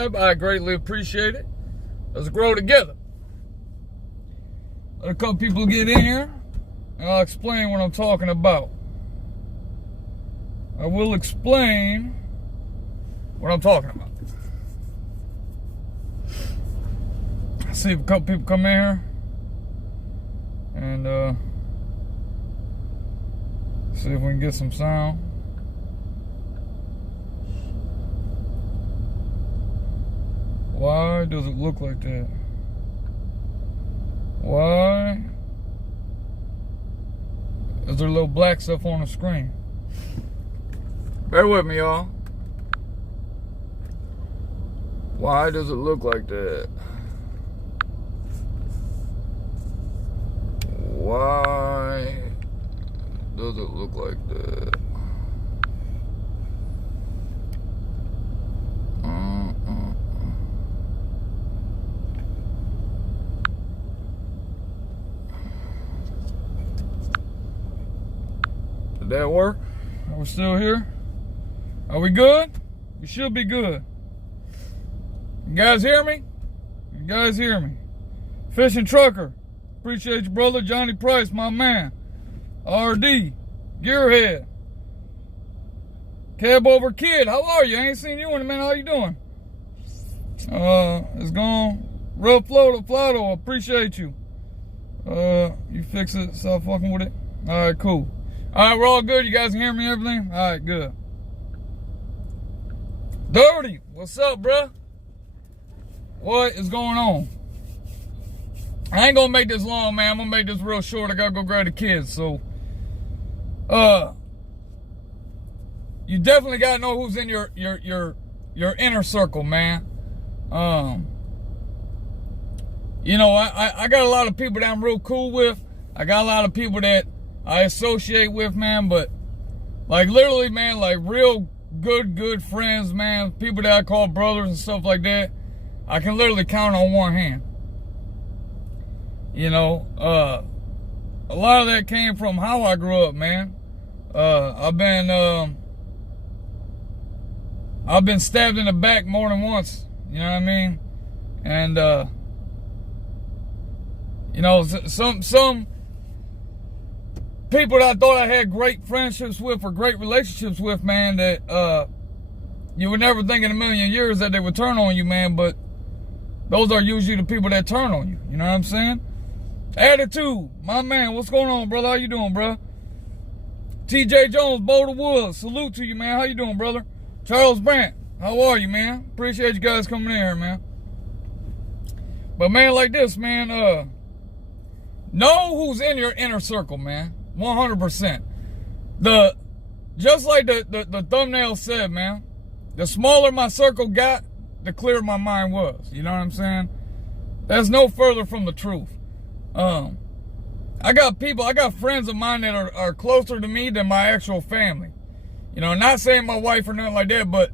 subscribe. I greatly appreciate it. Let's grow together. Let a couple people get in here, and I'll explain what I'm talking about. I will explain what I'm talking about. See if a couple people come in here, and see if we can get some sound. Why does it look like that? Why is there little black stuff on the screen? Bear with me, y'all. Why does it look like that? Why does it look like that? Did that work? Are we still here? Are we good? We should be good. You guys hear me? You guys hear me? Fishing Trucker. Appreciate you, brother. Johnny Price, my man. RD. Gearhead. Cab Over Kid. How are you? I ain't seen you in a minute. How you doing? It's gone. Real Floto. Appreciate you. You fix it. Stop fucking with it. Alright, cool. Alright, we're all good. You guys can hear me and everything? Alright, good. Dirty. What's up, bruh? What is going on? I ain't gonna make this long, man. I'm gonna make this real short. I gotta go grab the kids. So, you definitely gotta know who's in your inner circle, man. You know, I got a lot of people that I'm real cool with. I got a lot of people that I associate with, man. But like literally, man, like real good friends, man. People that I call brothers and stuff like that. I can literally count on one hand. You know, a lot of that came from how I grew up, man. I've been stabbed in the back more than once. You know what I mean? And you know, some people that I thought I had great friendships with or great relationships with, man, that you would never think in a million years that they would turn on you, man. But those are usually the people that turn on you. You know what I'm saying? Attitude, my man, what's going on, brother? How you doing, bro? TJ Jones, Boulder Woods, salute to you, man. How you doing, brother? Charles Brandt, how are you, man? Appreciate you guys coming in here, man. But man, like this, man, know who's in your inner circle, man. 100%. Just like the thumbnail said, man, the smaller my circle got, the clearer my mind was. You know what I'm saying? That's no further from the truth. I got friends of mine that are closer to me than my actual family. You know, not saying my wife or nothing like that, but,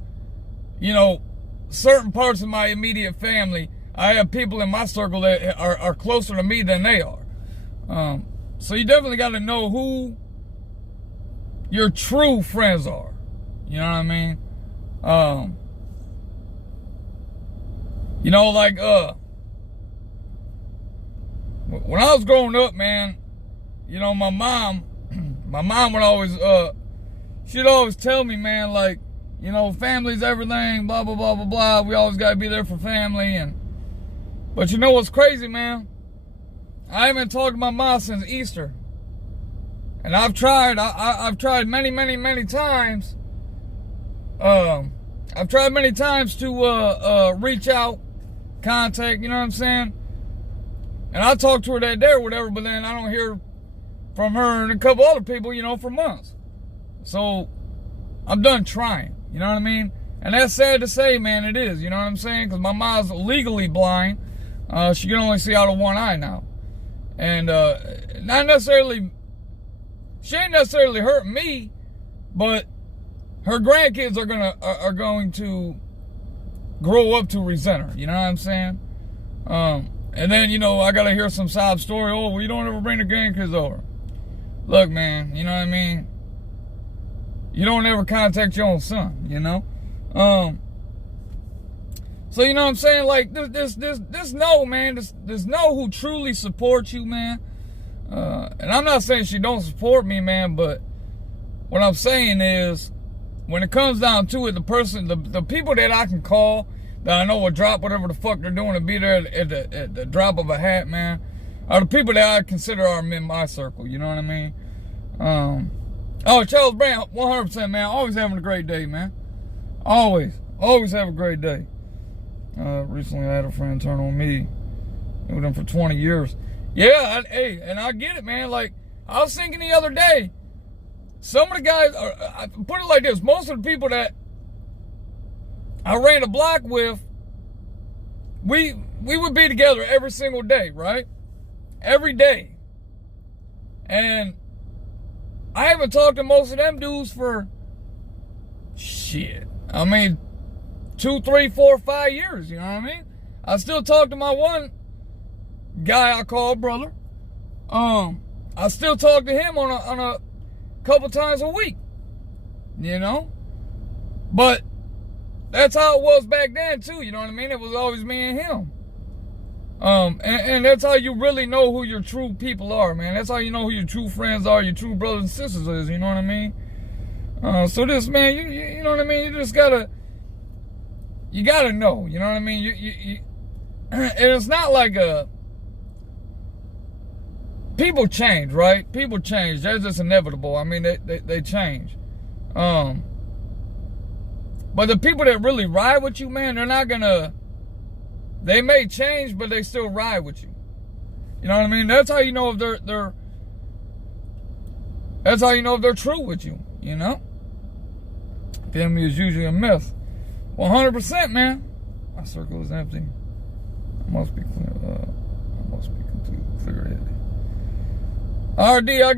you know, certain parts of my immediate family, I have people in my circle that are closer to me than they are. So you definitely got to know who your true friends are. You know what I mean? You know, like, when I was growing up, man, you know, my mom would always, she'd always tell me, man, like, you know, family's everything, blah, blah, blah, blah, blah. We always got to be there for family. But you know what's crazy, man? I haven't talked to my mom since Easter. And I've tried many times. I've tried many times to reach out, contact, you know what I'm saying? And I talked to her that day or whatever, but then I don't hear from her and a couple other people, you know, for months. So I'm done trying, you know what I mean? And that's sad to say, man, it is, you know what I'm saying? Because my mom's legally blind. She can only see out of one eye now. And she ain't necessarily hurt me, but her grandkids are going to grow up to resent her, you know what I'm saying? And then, you know, I gotta hear some sob story. Oh, well, you don't ever bring the grandkids over. Look, man, you know what I mean? You don't ever contact your own son, you know? So you know what I'm saying? Like there's no, man. There's no who truly supports you, man. And I'm not saying she don't support me, man, but what I'm saying is, when it comes down to it, the people that I can call, that I know will drop whatever the fuck they're doing and be there at the drop of a hat, man, are the people that I consider are in my circle. You know what I mean? Oh, Charles Brown, 100%, man. Always having a great day, man. Always have a great day. Recently I had a friend turn on me. Knew them for 20 years. Yeah, and I get it, man. Like, I was thinking the other day, some of the guys, I put it like this, most of the people that I ran the block with, we would be together every single day, right? Every day. And I haven't talked to most of them dudes for, shit, I mean, 2, 3, 4, 5 years, you know what I mean? I still talk to my one guy I call brother. I still talk to him on a couple times a week, you know? But that's how it was back then too, you know what I mean? It was always me and him. And that's how you really know who your true people are, man. That's how you know who your true friends are, your true brothers and sisters is, you know what I mean? So this, man, you know what I mean? You just gotta know, you know what I mean? You and it's not like people change, right? People change. That's just inevitable. I mean, they change. But the people that really ride with you, man, they're not gonna, they may change, but they still ride with you. You know what I mean? That's how you know if that's how you know if they're true with you, you know? Family is usually a myth. 100%, man. My circle is empty. I must be clear. I must be completely clear-headed. RD, I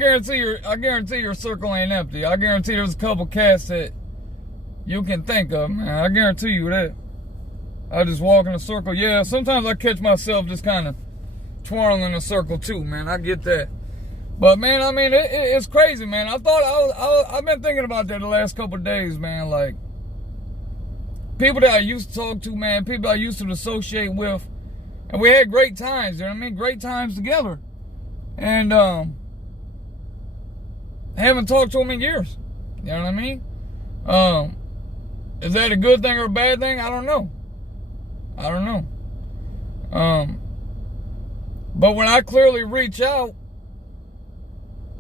guarantee your circle ain't empty. I guarantee there's a couple cats that you can think of, man. I guarantee you that. I just walk in a circle. Yeah, sometimes I catch myself just kind of twirling in a circle too, man. I get that. But man, I mean, it's crazy, man. I've been thinking about that the last couple of days, man. Like, people that I used to talk to, man, people I used to associate with, and we had great times, you know what I mean? Great times together. And haven't talked to them in years. You know what I mean? Is that a good thing or a bad thing? I don't know. But when I clearly reach out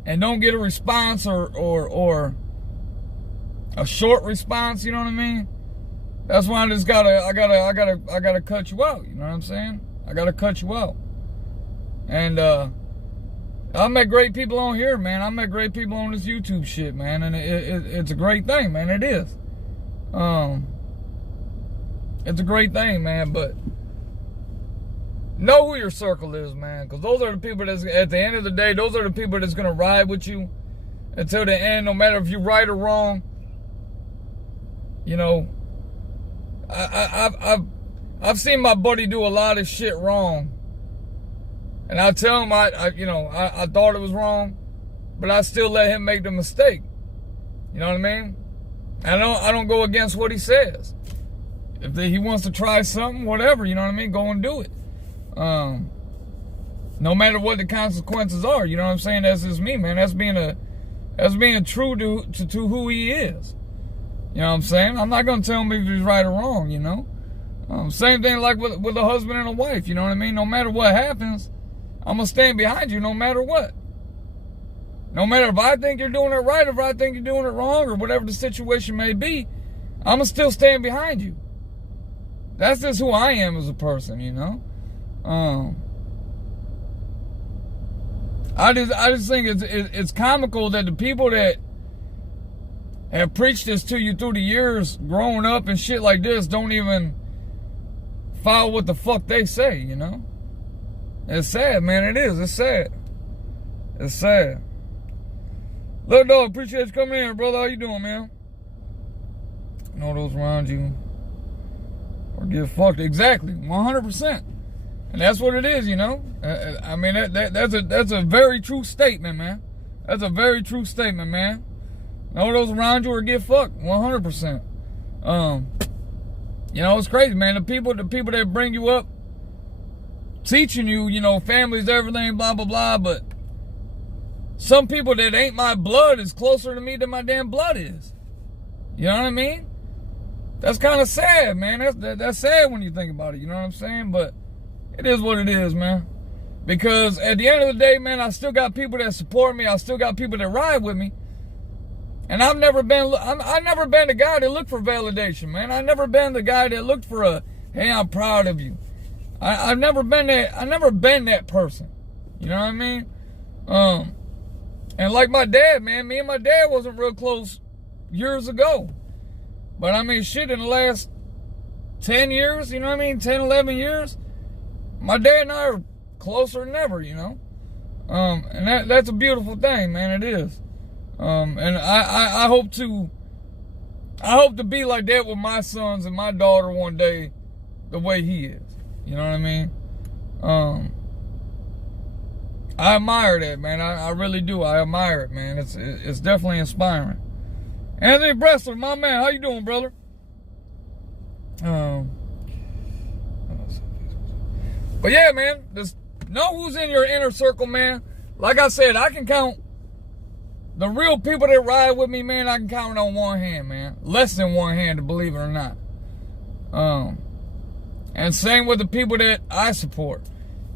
and don't get a response or a short response, you know what I mean? That's why I just gotta cut you out, you know what I'm saying? I gotta cut you out. And I met great people on here, man. I met great people on this YouTube shit, man. And it's a great thing, man. It is. It's a great thing, man. But know who your circle is, man. Because those are the people that's, at the end of the day, those are the people that's going to ride with you until the end, no matter if you're right or wrong. You know, I've seen my buddy do a lot of shit wrong. And I tell him, I thought it was wrong, but I still let him make the mistake. You know what I mean? I don't go against what he says. If he wants to try something, whatever, you know what I mean? Go and do it. No matter what the consequences are, you know what I'm saying? That's just me, man. That's being true to who he is. You know what I'm saying? I'm not gonna tell him if he's right or wrong, you know? Same thing like with a husband and a wife, you know what I mean? No matter what happens, I'm going to stand behind you no matter what. No matter if I think you're doing it right, or if I think you're doing it wrong, or whatever the situation may be, I'm going to still stand behind you. That's just who I am as a person, you know? I just think it's comical that the people that have preached this to you through the years, growing up and shit like this, don't even follow what the fuck they say, you know? It's sad, man. It is. It's sad. It's sad. Little dog, appreciate you coming in, brother. How you doing, man? Know those around you or get fucked. Exactly. 100%. And that's what it is, you know? I mean, that's a very true statement, man. That's a very true statement, man. Know those around you or get fucked. 100%. You know, it's crazy, man. The people that bring you up, teaching you, you know, family's everything, blah, blah, blah. But some people that ain't my blood is closer to me than my damn blood is. You know what I mean? That's kind of sad, man. That's sad when you think about it. You know what I'm saying? But it is what it is, man. Because at the end of the day, man, I still got people that support me. I still got people that ride with me. And I've never been the guy that looked for validation, man. I've never been the guy that looked for a, hey, I'm proud of you. I've never been that person. You know what I mean? And like my dad, man, me and my dad wasn't real close years ago. But I mean, shit, in the last 10 years, you know what I mean? 10, 11 years, my dad and I are closer than ever, you know? And that's a beautiful thing, man, it is. And I hope to be like that with my sons and my daughter one day, the way he is. You know what I mean? I admire that, man. I really do. I admire it, man. It's definitely inspiring. Anthony Bressler, my man, how you doing, brother? But yeah, man, just know who's in your inner circle, man. Like I said, I can count the real people that ride with me, man. I can count it on one hand, man. Less than one hand, to believe it or not. And same with the people that I support.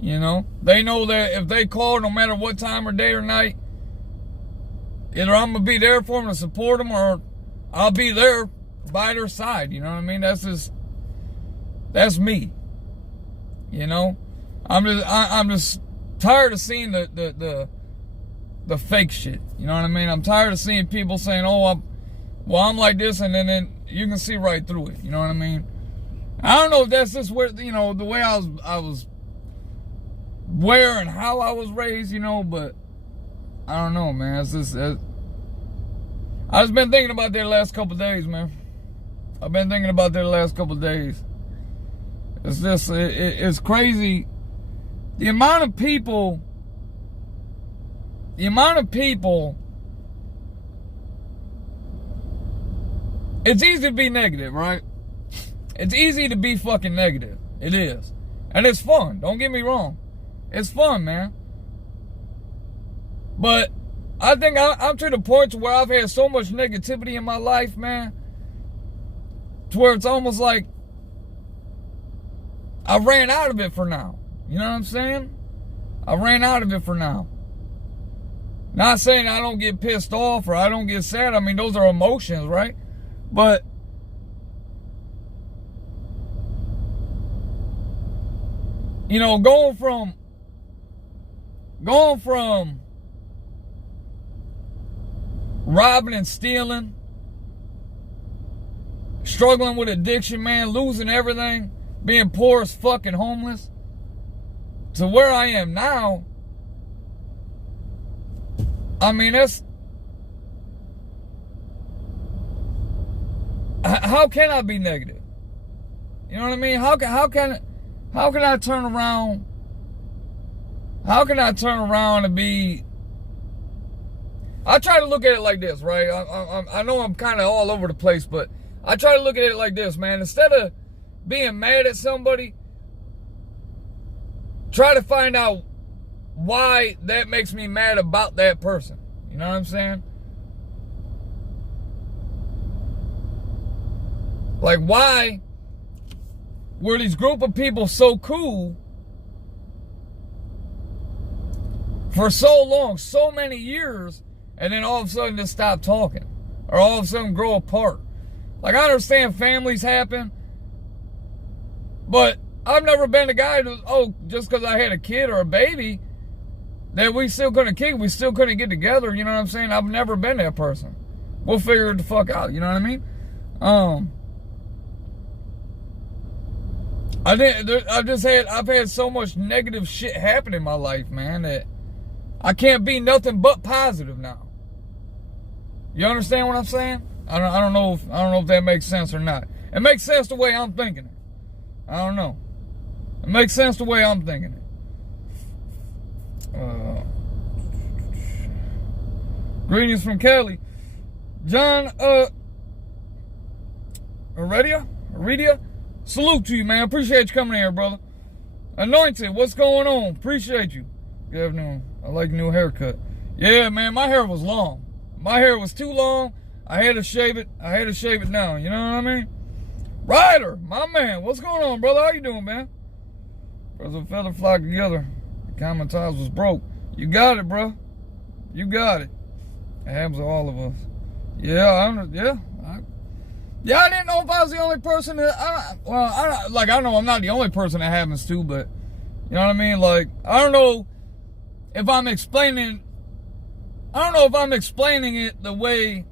You know, they know that if they call, no matter what time or day or night, either I'm going to be there for them to support them, or I'll be there by their side. You know what I mean? That's me. You know, I'm just tired of seeing the fake shit. You know what I mean? I'm tired of seeing people saying, oh, I'm like this, and then you can see right through it. You know what I mean? I don't know if that's just where, you know, the way I was where and how I was raised, you know, but I don't know, man. It's just, I've just been thinking about that the last couple of days, man. I've been thinking about that the last couple of days. It's just, it's crazy. The amount of people, it's easy to be negative, right? It's easy to be fucking negative. It is. And it's fun. Don't get me wrong. It's fun, man. But I think I'm to the point to where I've had so much negativity in my life, man, to where it's almost like I ran out of it for now. You know what I'm saying? I ran out of it for now. Not saying I don't get pissed off or I don't get sad. I mean, those are emotions, right? But you know, going from robbing and stealing, struggling with addiction, man, losing everything, being poor as fucking homeless, to where I am now, I mean, how can I be negative? You know what I mean? How can I turn around? How can I turn around and be? I try to look at it like this, right? I know I'm kind of all over the place, but I try to look at it like this, man. Instead of being mad at somebody, try to find out why that makes me mad about that person. You know what I'm saying? Like, why were these group of people so cool for so long, so many years, and then all of a sudden just stop talking, or all of a sudden grow apart? Like, I understand families happen, but I've never been the guy to, just because I had a kid or a baby, that we still couldn't kick, we still couldn't get together. You know what I'm saying? I've never been that person. We'll figure it the fuck out. You know what I mean? I've had so much negative shit happen in my life, man, that I can't be nothing but positive now. You understand what I'm saying? I don't know if that makes sense or not. It makes sense the way I'm thinking it. I don't know. It makes sense the way I'm thinking it. Greetings from Cali. John Heredia, Salute to you, man. Appreciate you coming here, brother. Anointed, what's going on? Appreciate you. Good afternoon. I like a new haircut. Yeah, man, my hair was long. My hair was too long. I had to shave it. I had to shave it down. You know what I mean? Ryder, my man, what's going on, brother? How you doing, man? Birds of a feather flock together. The common ties was broke. You got it, bro. You got it. It happens to all of us. Yeah, I didn't know if I was the only person that, I know I'm not the only person that happens to, but, you know what I mean? Like, I don't know if I'm explaining it the way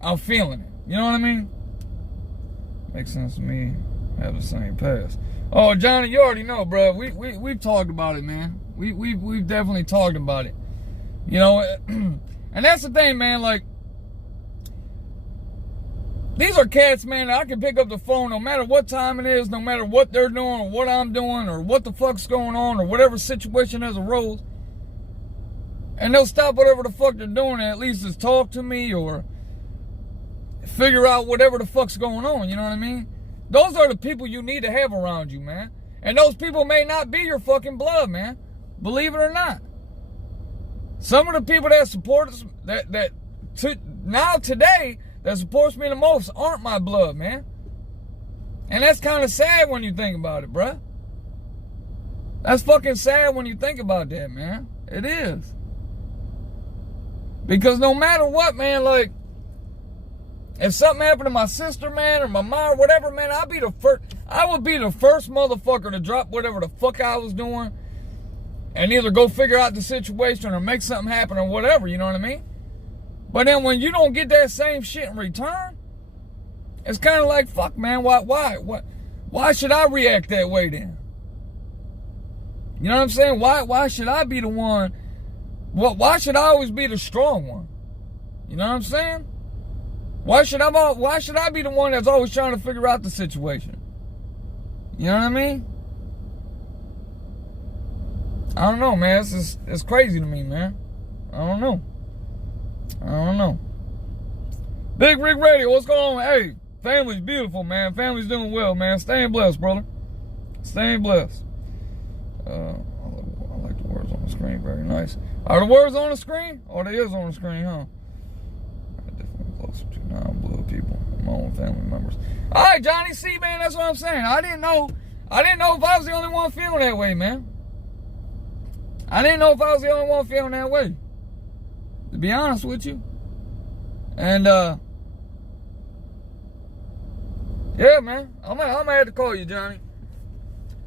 I'm feeling it. You know what I mean? Makes sense to me. Have the same past. Oh, Johnny, you already know, bro. We've talked about it, man. We've definitely talked about it. You know, and that's the thing, man. Like, these are cats, man, that I can pick up the phone no matter what time it is, no matter what they're doing or what I'm doing or what the fuck's going on or whatever situation has arose. And they'll stop whatever the fuck they're doing and at least just talk to me or figure out whatever the fuck's going on, you know what I mean? Those are the people you need to have around you, man. And those people may not be your fucking blood, man. Believe it or not. Some of the people that support us, today, that supports me the most aren't my blood, man. And that's kind of sad when you think about it, bruh. That's fucking sad when you think about that, man. It is. Because no matter what, man, like, if something happened to my sister, man, or my mom, or whatever, man, I would be the first motherfucker to drop whatever the fuck I was doing and either go figure out the situation or make something happen or whatever, you know what I mean? But then when you don't get that same shit in return, it's kind of like, fuck, man, why should I react that way then? You know what I'm saying? Why should I be the one? Why should I always be the strong one? You know what I'm saying? Why should I be the one that's always trying to figure out the situation? You know what I mean? I don't know, man. It's crazy to me, man. I don't know. Big Rig Radio, what's going on? Hey, family's beautiful, man. Family's doing well, man. Staying blessed, brother. Staying blessed. I like the words on the screen. Very nice. Are the words on the screen? Oh, they is on the screen, huh? Definitely closer to non-blood people, my own family members. All right, Johnny C, man, that's what I'm saying. I didn't know if I was the only one feeling that way, man. I didn't know if I was the only one feeling that way, to be honest with you. And yeah, man, I'm gonna have to call you, Johnny.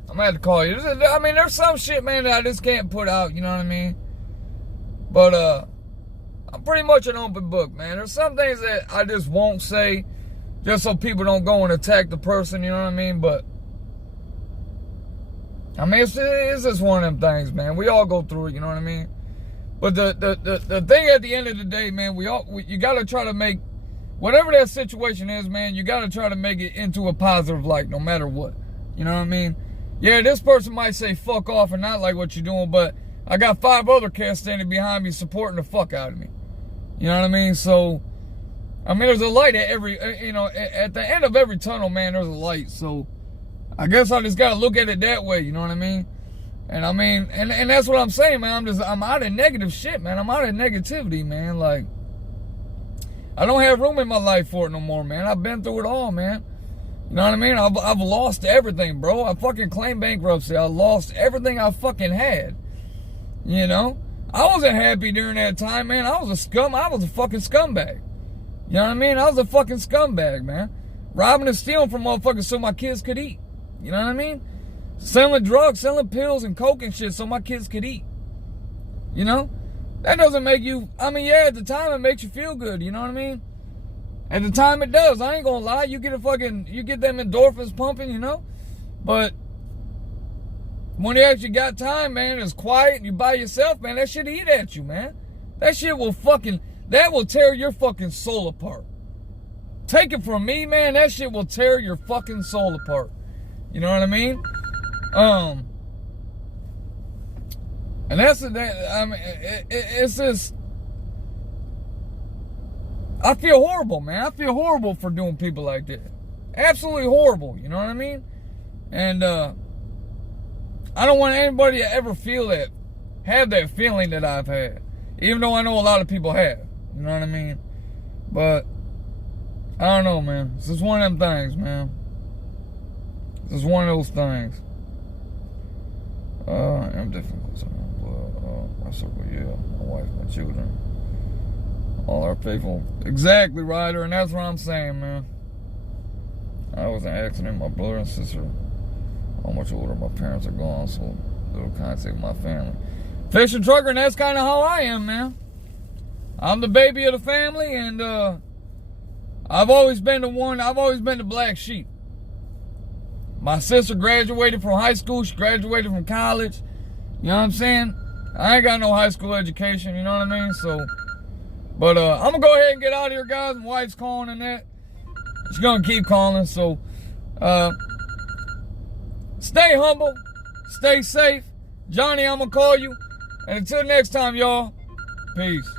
I'm gonna have to call you. I mean, there's some shit, man, that I just can't put out. You know what I mean? But I'm pretty much an open book, man. There's some things that I just won't say, just so people don't go and attack the person. You know what I mean? But I mean, it's just one of them things, man. We all go through it. You know what I mean? But the thing at the end of the day, man, you got to try to make whatever that situation is, man. You got to try to make it into a positive light, no matter what. You know what I mean? Yeah, this person might say fuck off and not like what you're doing, but I got 5 other cats standing behind me supporting the fuck out of me. You know what I mean? So, I mean, there's a light at every, at the end of every tunnel, man, there's a light. So, I guess I just got to look at it that way, you know what I mean? And I mean, and that's what I'm saying, man. I'm out of negative shit, man. I'm out of negativity, man. Like, I don't have room in my life for it no more, man. I've been through it all, man. You know what I mean? I've lost everything, bro. I fucking claimed bankruptcy. I lost everything I fucking had. You know? I wasn't happy during that time, man. I was a fucking scumbag. You know what I mean? I was a fucking scumbag, man. Robbing and stealing from motherfuckers so my kids could eat. You know what I mean? Selling drugs, selling pills and coke and shit so my kids could eat. You know? That doesn't make you, I mean, yeah, at the time it makes you feel good, you know what I mean? At the time it does. I ain't gonna lie. You get them endorphins pumping, you know? But when you actually got time, man, it's quiet and you by yourself, man, that shit eat at you, man. That shit will tear your fucking soul apart. Take it from me, man, that shit will tear your fucking soul apart. You know what I mean? And it's just, I feel horrible, man. I feel horrible for doing people like that. Absolutely horrible, you know what I mean? And I don't want anybody to ever have that feeling that I've had. Even though I know a lot of people have, you know what I mean? But I don't know, man. It's just one of them things, man. It's just one of those things. I'm difficult sometimes, but my circle, yeah, my wife, my children, all our people. Exactly, Ryder, and that's what I'm saying, man. I was in an accident. My brother and sister are much older. My parents are gone, so little contact with my family. Fishing trucker, and that's kind of how I am, man. I'm the baby of the family, and I've always been the black sheep. My sister graduated from high school. She graduated from college. You know what I'm saying? I ain't got no high school education, you know what I mean? So, but I'm gonna go ahead and get out of here, guys. My wife's calling and that. She's gonna keep calling, so stay humble, stay safe. Johnny, I'm gonna call you. And until next time, y'all, peace.